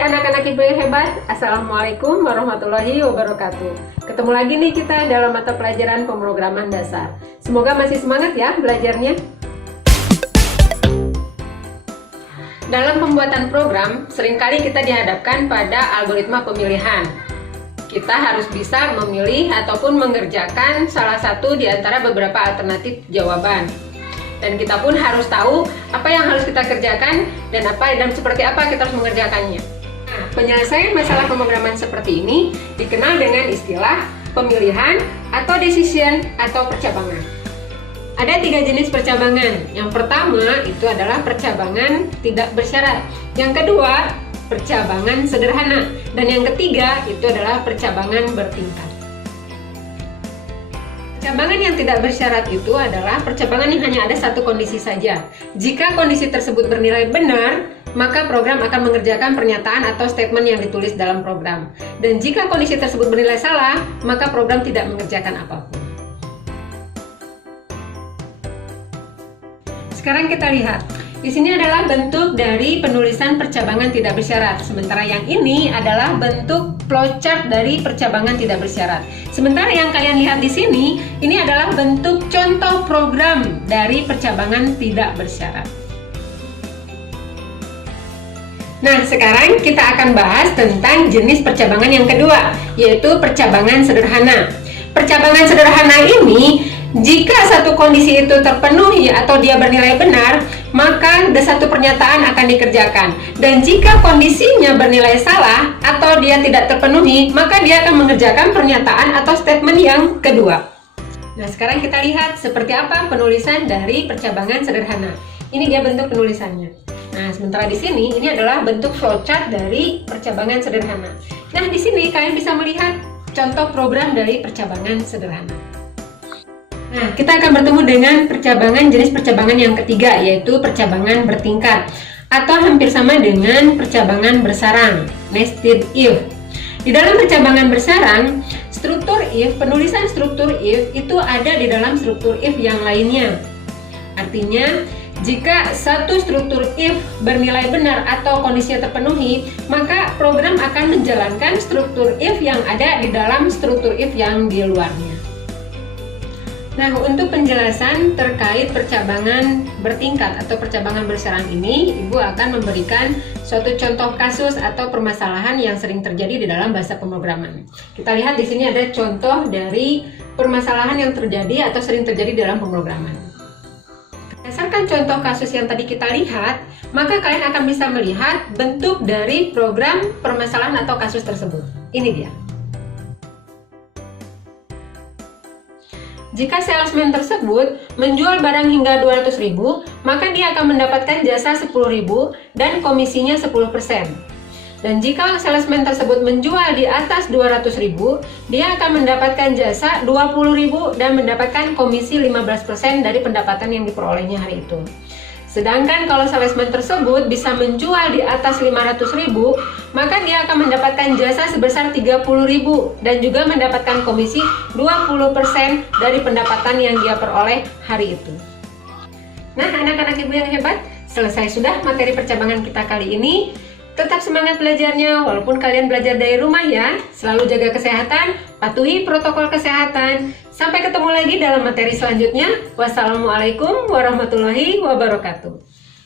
Hai anak-anak ibu yang hebat, Assalamualaikum warahmatullahi wabarakatuh. Ketemu lagi nih kita dalam mata pelajaran pemrograman dasar. Semoga masih semangat ya belajarnya. Dalam pembuatan program, seringkali kita dihadapkan pada algoritma pemilihan. Kita harus bisa memilih ataupun mengerjakan salah satu di antara beberapa alternatif jawaban. Dan kita pun harus tahu apa yang harus kita kerjakan dan seperti apa kita harus mengerjakannya. Nah, penyelesaian masalah pemrograman seperti ini dikenal dengan istilah pemilihan atau decision atau percabangan. Ada 3 jenis percabangan. Yang pertama itu adalah percabangan tidak bersyarat. Yang kedua, percabangan sederhana. Dan yang ketiga itu adalah percabangan bertingkat. Percabangan yang tidak bersyarat itu adalah percabangan yang hanya ada satu kondisi saja. Jika kondisi tersebut bernilai benar, maka program akan mengerjakan pernyataan atau statement yang ditulis dalam program. Dan jika kondisi tersebut bernilai salah, maka program tidak mengerjakan apapun. Sekarang kita lihat. Di sini adalah bentuk dari penulisan percabangan tidak bersyarat. Sementara yang ini adalah bentuk flowchart dari percabangan tidak bersyarat. Sementara yang kalian lihat di sini, ini adalah bentuk contoh program dari percabangan tidak bersyarat. Nah, sekarang kita akan bahas tentang jenis percabangan yang kedua, yaitu percabangan sederhana. Percabangan sederhana ini, jika satu kondisi itu terpenuhi atau dia bernilai benar, maka satu pernyataan akan dikerjakan. Dan jika kondisinya bernilai salah atau dia tidak terpenuhi, maka dia akan mengerjakan pernyataan atau statement yang kedua. Nah, sekarang kita lihat seperti apa penulisan dari percabangan sederhana. Ini dia bentuk penulisannya. Nah, sementara di sini ini adalah bentuk flowchart dari percabangan sederhana. Nah, di sini kalian bisa melihat contoh program dari percabangan sederhana. Nah, kita akan bertemu dengan jenis percabangan yang ketiga, yaitu percabangan bertingkat atau hampir sama dengan percabangan bersarang, nested if. Di dalam percabangan bersarang, struktur if, penulisan struktur if itu ada di dalam struktur if yang lainnya. Artinya, jika satu struktur if bernilai benar atau kondisinya terpenuhi, maka program akan menjalankan struktur if yang ada di dalam struktur if yang di luarnya. Nah, untuk penjelasan terkait percabangan bertingkat atau percabangan bersarang ini, Ibu akan memberikan suatu contoh kasus atau permasalahan yang sering terjadi di dalam bahasa pemrograman. Kita lihat di sini ada contoh dari permasalahan yang terjadi atau sering terjadi di dalam pemrograman. Berdasarkan contoh kasus yang tadi kita lihat, maka kalian akan bisa melihat bentuk dari program permasalahan atau kasus tersebut. Ini dia. Jika salesman tersebut menjual barang hingga 200.000, maka dia akan mendapatkan jasa 10.000 dan komisinya 10%. Dan jika salesman tersebut menjual di atas 200.000, dia akan mendapatkan jasa 20.000 dan mendapatkan komisi 15% dari pendapatan yang diperolehnya hari itu. Sedangkan kalau salesman tersebut bisa menjual di atas 500.000, maka dia akan mendapatkan jasa sebesar 30.000 dan juga mendapatkan komisi 20% dari pendapatan yang dia peroleh hari itu. Nah, anak-anak ibu yang hebat, selesai sudah materi percabangan kita kali ini. Tetap semangat belajarnya walaupun kalian belajar dari rumah ya. Selalu jaga kesehatan, patuhi protokol kesehatan. Sampai ketemu lagi dalam materi selanjutnya. Wassalamualaikum warahmatullahi wabarakatuh.